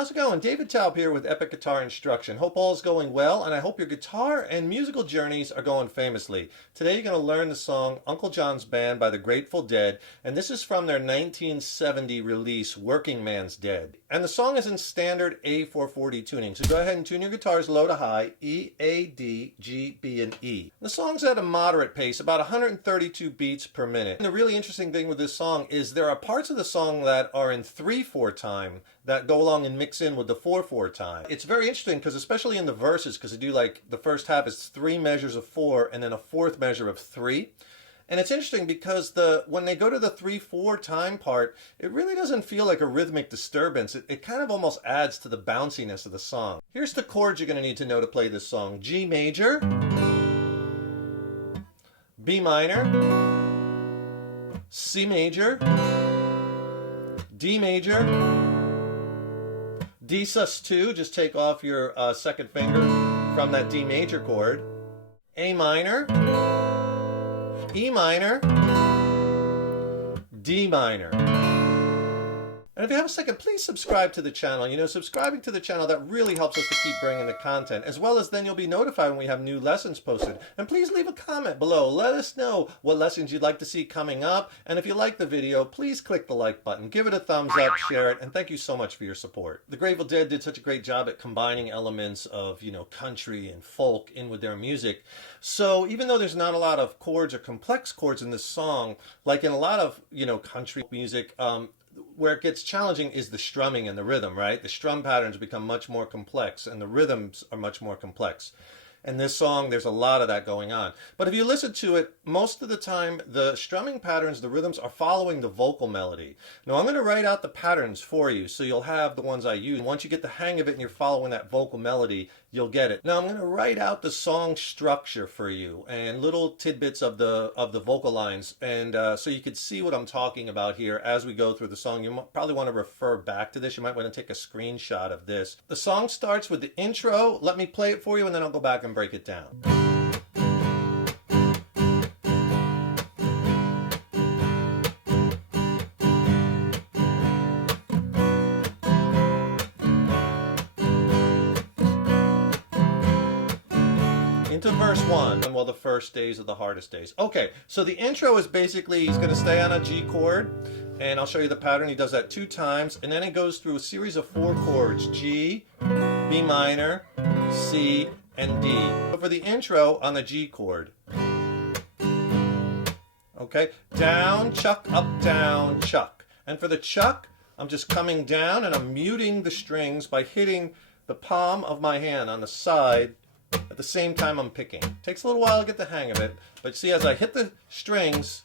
how's it going? David Taub here with Epic Guitar Instruction. Hope all is going well, and I hope your guitar and musical journeys are going famously. Today you're going to learn the song Uncle John's Band by the Grateful Dead, and this is from their 1970 release, Working Man's Dead. And the song is in standard A440 tuning, so go ahead and tune your guitars low to high, E, A, D, G, B, and E. The song's at a moderate pace, about 132 beats per minute. And the really interesting thing with this song is there are parts of the song that are in 3/4 time that go along and mix in with the 4/4 time. It's very interesting because especially in the verses, because they do like the first half is 3 measures of 4 and then a 4th measure of 3. And it's interesting because when they go to the 3/4 time part, it really doesn't feel like a rhythmic disturbance. It kind of almost adds to the bounciness of the song. Here's the chords you're going to need to know to play this song. G major, B minor, C major, D major, D sus2, just take off your second finger from that D major chord, A minor, E minor, D minor. And if you have a second, please subscribe to the channel. You know, subscribing to the channel, that really helps us to keep bringing the content, as well as then you'll be notified when we have new lessons posted. And please leave a comment below. Let us know what lessons you'd like to see coming up. And if you like the video, please click the like button, give it a thumbs up, share it, and thank you so much for your support. The Grateful Dead did such a great job at combining elements of, you know, country and folk in with their music. So even though there's not a lot of chords or complex chords in this song, like in a lot of, you know, country music, where it gets challenging is the strumming and the rhythm, right? The strum patterns become much more complex and the rhythms are much more complex. And this song, there's a lot of that going on. But if you listen to it, most of the time, the strumming patterns, the rhythms are following the vocal melody. Now, I'm going to write out the patterns for you, so you'll have the ones I use. Once you get the hang of it and you're following that vocal melody, you'll get it. Now, I'm going to write out the song structure for you and little tidbits of the vocal lines, and so you can see what I'm talking about here as we go through the song. You probably want to refer back to this. You might want to take a screenshot of this. The song starts with the intro. Let me play it for you, and then I'll go back and break it down. Into verse 1, well, the first days are the hardest days. Okay, so the intro is basically, he's going to stay on a G chord, and I'll show you the pattern. He does that 2 times, and then it goes through a series of 4 chords, G, B minor, C, and D. For the intro on the G chord. Okay, down, chuck, up, down, chuck. And for the chuck, I'm just coming down and I'm muting the strings by hitting the palm of my hand on the side at the same time I'm picking. Takes a little while to get the hang of it, but see, as I hit the strings,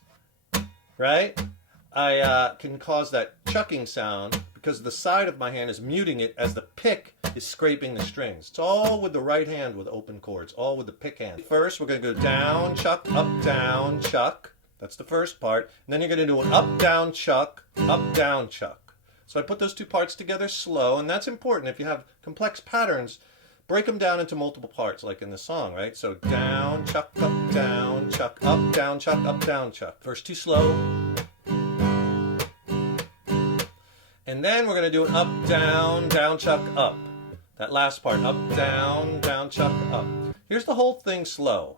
right, I can cause that chucking sound because the side of my hand is muting it as the pick is scraping the strings. It's all with the right hand with open chords, all with the pick hand. First, we're going to go down, chuck, up, down, chuck. That's the first part. And then you're going to do an up, down, chuck, up, down, chuck. So I put those 2 parts together slow, and that's important. If you have complex patterns, break them down into multiple parts, like in the song, right? So down, chuck, up, down, chuck, up, down, chuck, up, down, chuck. First 2 slow. And then we're going to do an up, down, chuck, up. That last part, up, down, chuck, up. Here's the whole thing slow.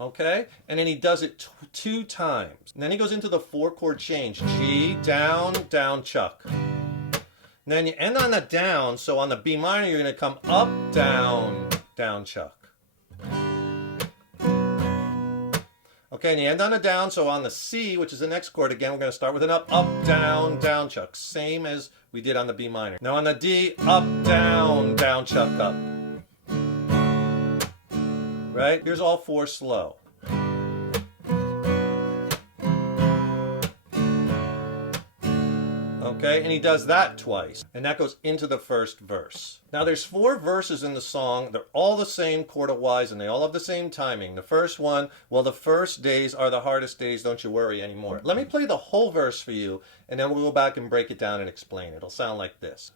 Okay? And then he does it 2 times. And then he goes into the 4 chord change. G, down, chuck. And then you end on the down, so on the B minor you're going to come up, down, chuck. Okay, and you end on a down, so on the C, which is the next chord, again, we're going to start with an up, down, chuck. Same as we did on the B minor. Now on the D, up, down, chuck, up. Right? Here's all 4 slow. Okay, and he does that twice, and that goes into the first verse. Now there's 4 verses in the song. They're all the same chord-wise, and they all have the same timing. The first one, well, the first days are the hardest days, don't you worry anymore. Let me play the whole verse for you, and then we'll go back and break it down and explain it. It'll sound like this.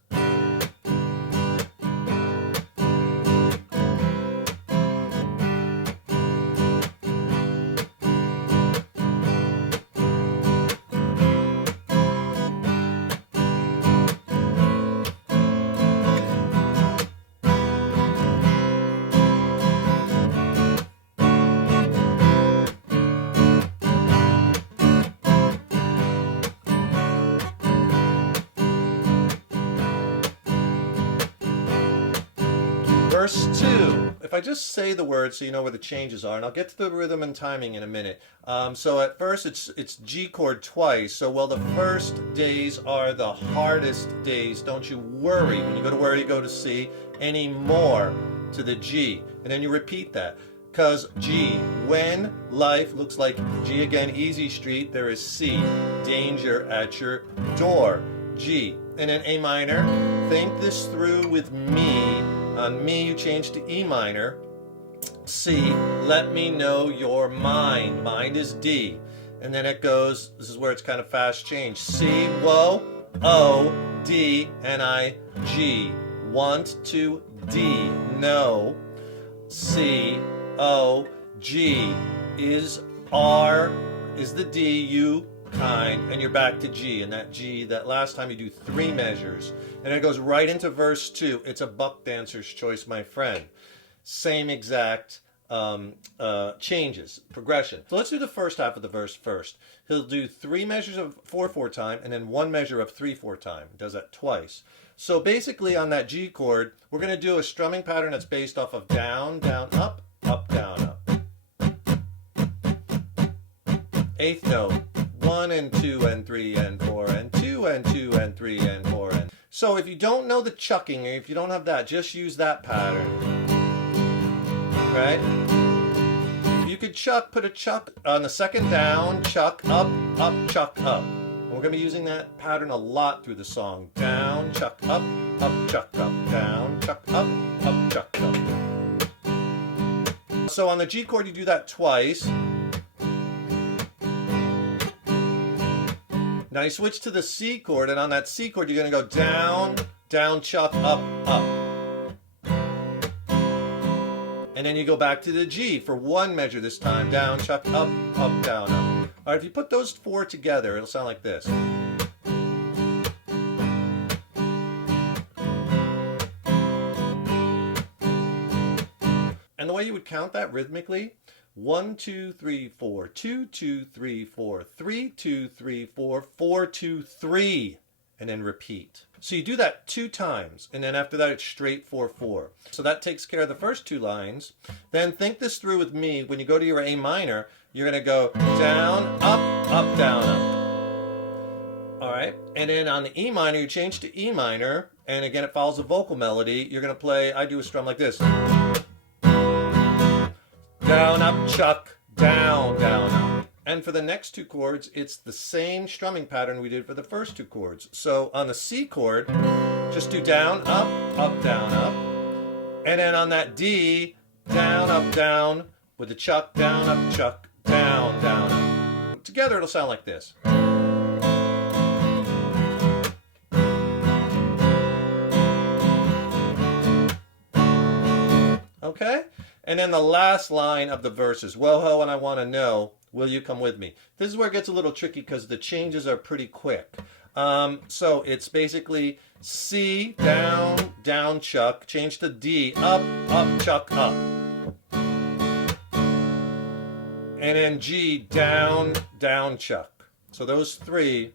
Verse 2. If I just say the words so you know where the changes are, and I'll get to the rhythm and timing in a minute. So at first it's G chord twice. So while the first days are the hardest days, don't you worry. When you go to worry, you go to C. Any more to the G. And then you repeat that. Because G, when life looks like G again, easy street, there is C, danger at your door. G. And then A minor. Think this through with me. On me, you change to E minor. C, let me know your mind. Mind is D. And then it goes, this is where it's kind of fast change. C, whoa, O, D, and I, G. Want to D, no. C, O, G. Is R, is the D, you, kind, and you're back to G. And that G, that last time you do 3 measures. And it goes right into verse 2. It's a buck dancer's choice, my friend. Same exact changes, progression. So let's do the first half of the verse first. He'll do 3 measures of 4/4 time and then 1 measure of 3/4 time. Does that twice. So basically on that G chord, we're going to do a strumming pattern that's based off of down, down, up, down, up. 8th note, 1 and 2 and 3 and 4 and 2 and 2 and 3 and 4 and. So if you don't know the chucking, or if you don't have that, just use that pattern. Right? If you could chuck, put a chuck on the second down, chuck, up, chuck, up. And we're going to be using that pattern a lot through the song. Down, chuck, up, chuck, up. Down, chuck, up, chuck, up. So on the G chord, you do that twice. Now you switch to the C chord, and on that C chord, you're going to go down, down, chuck, up. And then you go back to the G for 1 measure this time. Down, chuck, up, down, up. All right, if you put those 4 together, it'll sound like this. And the way you would count that rhythmically, 1, 2, 3, 4, 2, 2, 3, 4, 3, 2, 3, 4, 4, 2, 3, and then repeat. So you do that 2 times, and then after that it's straight 4, 4. So that takes care of the first 2 lines. Then think this through with me. When you go to your A minor, you're going to go down, up, down, up. All right, and then on the E minor, you change to E minor, and again it follows a vocal melody. You're going to play, I do a strum like this. Down, up, chuck, down, down, up. And for the next 2 chords, it's the same strumming pattern we did for the first 2 chords. So on the C chord, just do down, up, down, up. And then on that D, down, with the chuck, down, up, chuck, down, up. Together it'll sound like this. Okay? And then the last line of the verse is, whoa-ho, and I want to know, will you come with me? This is where it gets a little tricky because the changes are pretty quick. So it's basically C, down, down, chuck, change to D, up, chuck, up. And then G, down, down, chuck. So those 3.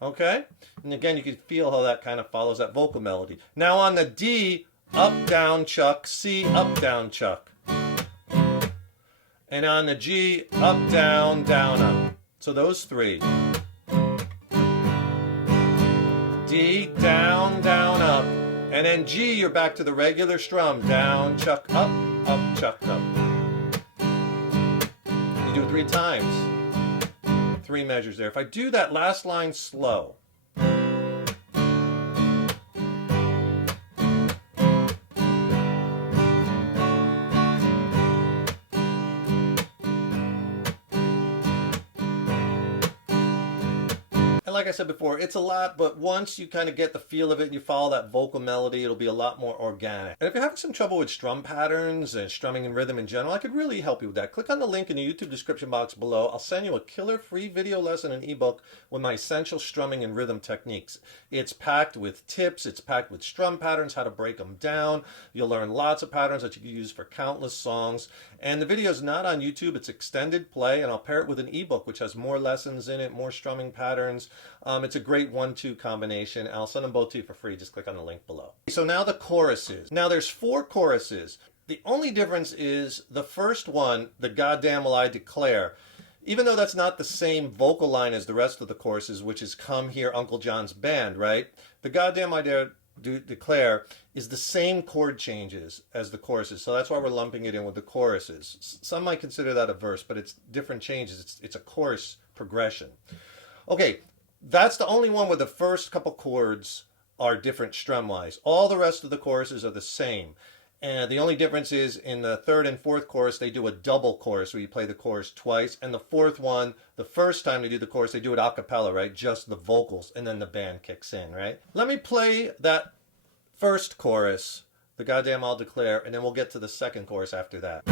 Okay? And again, you can feel how that kind of follows that vocal melody. Now on the D, up, down, chuck, C, up, down, chuck. And on the G, up, down, up. So those 3. D, down, up. And then G, you're back to the regular strum. Down, chuck, up, chuck, up. You do it 3 times. 3 measures there. If I do that last line slow. Like I said before, it's a lot, but once you kind of get the feel of it and you follow that vocal melody, it'll be a lot more organic. And if you're having some trouble with strum patterns and strumming and rhythm in general, I could really help you with that. Click on the link in the YouTube description box below. I'll send you a killer free video lesson and ebook with my essential strumming and rhythm techniques. It's packed with tips, it's packed with strum patterns, how to break them down. You'll learn lots of patterns that you can use for countless songs. And the video is not on YouTube, it's extended play, and I'll pair it with an ebook which has more lessons in it, more strumming patterns, It's a great 1-2 combination. I'll send them both to you for free. Just click on the link below. So now the choruses. Now there's 4 choruses. The only difference is the first one, the goddamn will I declare. Even though that's not the same vocal line as the rest of the choruses, which is Come Hear Uncle John's Band, right? The goddamn I dare declare is the same chord changes as the choruses. So that's why we're lumping it in with the choruses. Some might consider that a verse, but it's different changes. It's a chorus progression. Okay, that's the only one where the first couple chords are different strum-wise. All the rest of the choruses are the same. And the only difference is in the 3rd and 4th chorus, they do a double chorus where you play the chorus twice. And the 4th one, the first time they do the chorus, they do it a cappella, right? Just the vocals, and then the band kicks in, right? Let me play that first chorus, the goddamn I'll declare, and then we'll get to the second chorus after that.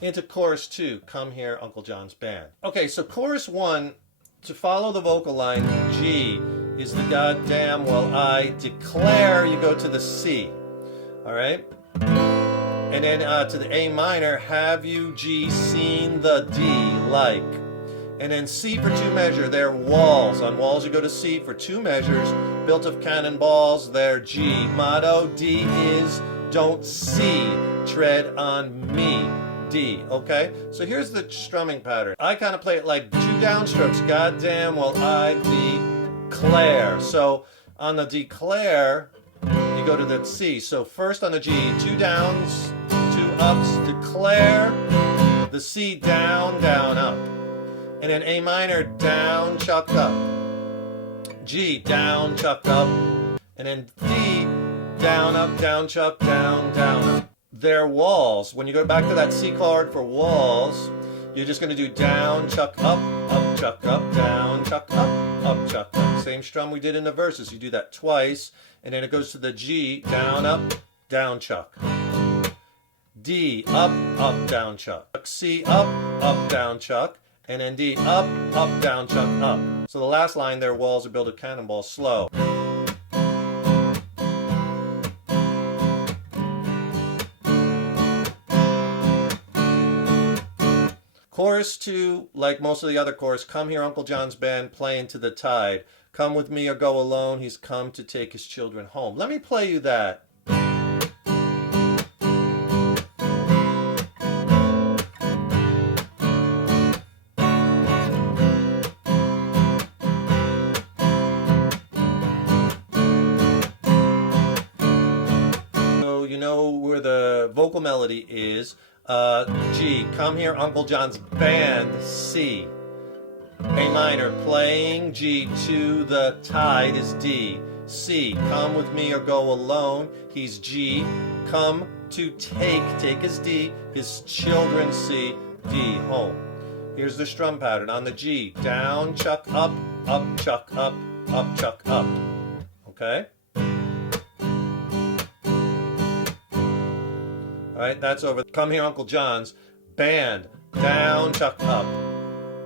Into chorus 2, Come Hear Uncle John's Band. Okay, so chorus 1, to follow the vocal line, G is the goddamn well I declare, you go to the C, all right? And then to the A minor, have you G seen the D like? And then C for 2 measure, they're walls. On walls you go to C for 2 measures, built of cannonballs, they're G. Motto D is don't C, tread on me. D, okay? So here's the strumming pattern. I kind of play it like 2 downstrokes. Goddamn, well, I declare. So on the declare, you go to the C. So first on the G, 2 downs, 2 ups, declare. The C, down, down, up. And then A minor, down, chuck, up. G, down, chuck, up. And then D, down, up, down, chuck, down, down, up. They're walls. When you go back to that C chord for walls, you're just going to do down, chuck, up, chuck, up, down, chuck, up, chuck, up. Same strum we did in the verses. You do that twice, and then it goes to the G, down, chuck. D, up, down, chuck. C, up, down, chuck. And then D, up, down, chuck, up. So the last line there, walls are built of cannonballs, slow. Chorus 2, like most of the other chorus, Come Hear Uncle John's Band, playing to the tide. Come with me or go alone, he's come to take his children home. Let me play you that. So you know where the vocal melody is. G, Come Hear Uncle John's Band, C. A minor, playing G to the tide is D. C, come with me or go alone, he's G. Come to take is D, his children C, D, home. Here's the strum pattern on the G, down, chuck, up, chuck, up, chuck, up. Okay? All right, that's over. Come Hear Uncle John's Band, down, chuck, up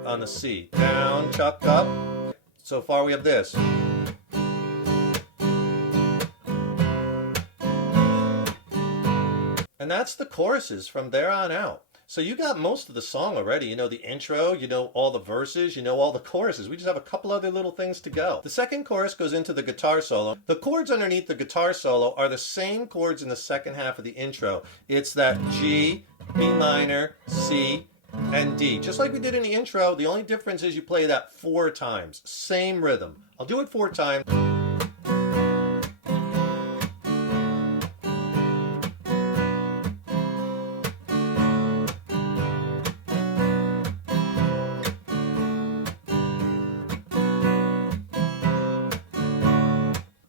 on the C. Down, chuck, up. So far we have this. And that's the choruses from there on out. So you got most of the song already. You know the intro, you know all the verses, you know all the choruses. We just have a couple other little things to go. The second chorus goes into the guitar solo. The chords underneath the guitar solo are the same chords in the second half of the intro. It's that G, B minor, C, and D. Just like we did in the intro, the only difference is you play that 4 times. Same rhythm. I'll do it 4 times.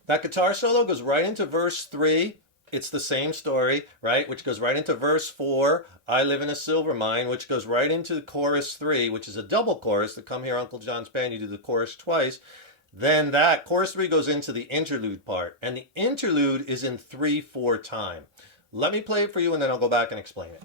That guitar solo goes right into verse 3. It's the same story, right? Which goes right into verse 4. I live in a silver mine, which goes right into chorus 3, which is a double chorus. The Come Hear Uncle John's Band, you do the chorus twice. Then that chorus 3 goes into the interlude part. And the interlude is in 3/4 time. Let me play it for you and then I'll go back and explain it.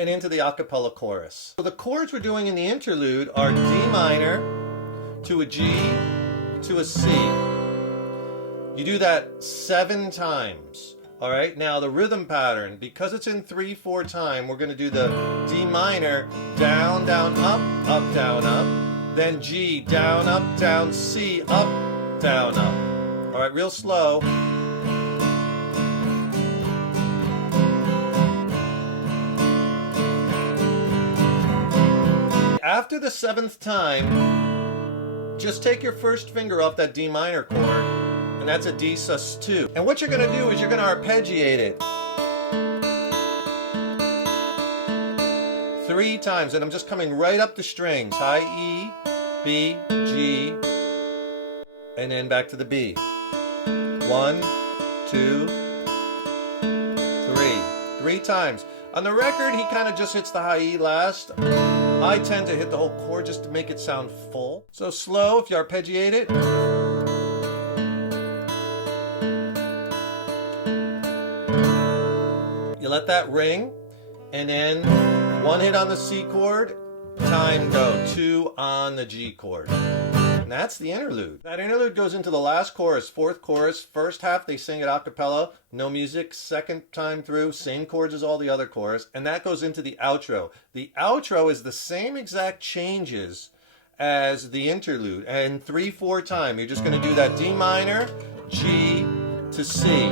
and into the a cappella chorus. So the chords we're doing in the interlude are D minor to a G to a C. You do that 7 times. All right, now the rhythm pattern, because it's in 3/4 time, we're going to do the D minor, down, down, up, down, up, then G, down, C, up, down, up. All right, real slow. After the 7th time, just take your first finger off that D minor chord, and that's a D sus2. And what you're going to do is you're going to arpeggiate it 3 times, and I'm just coming right up the strings. High E, B, G, and then back to the B. 1, 2, 3. 3 times. On the record, he kind of just hits the high E last. I tend to hit the whole chord just to make it sound full. So slow, if you arpeggiate it. You let that ring, and then 1 hit on the C chord, time go, 2 on the G chord. And that's the interlude. That interlude goes into the last chorus, 4th chorus. First half they sing it a cappella, no music. Second time through, same chords as all the other chorus, and that goes into the outro. The outro is the same exact changes as the interlude, and 3/4 time. You're just going to do that D minor, G to C.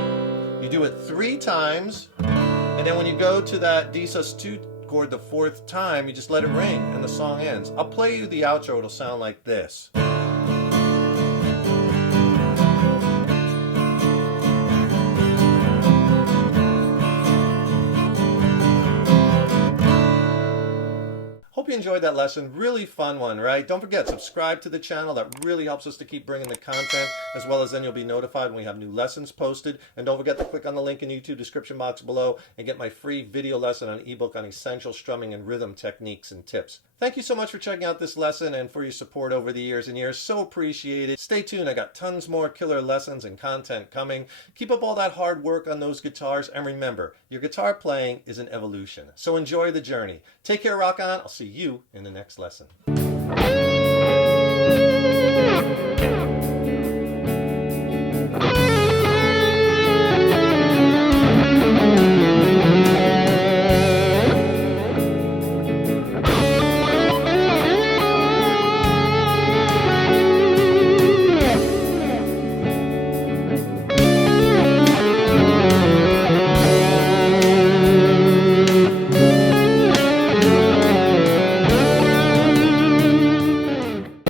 You do it 3 times, and then when you go to that D sus2 chord the 4th time, you just let it ring, and the song ends. I'll play you the outro. It'll sound like this. Hope you enjoyed that lesson. Really fun one, right? Don't forget, subscribe to the channel. That really helps us to keep bringing the content, as well as then you'll be notified when we have new lessons posted. And don't forget to click on the link in the YouTube description box below and get my free video lesson on ebook on essential strumming and rhythm techniques and tips. Thank you so much for checking out this lesson and for your support over the years and years. So appreciated. Stay tuned. I got tons more killer lessons and content coming. Keep up all that hard work on those guitars. And remember, your guitar playing is an evolution. So enjoy the journey. Take care, rock on. I'll see you in the next lesson.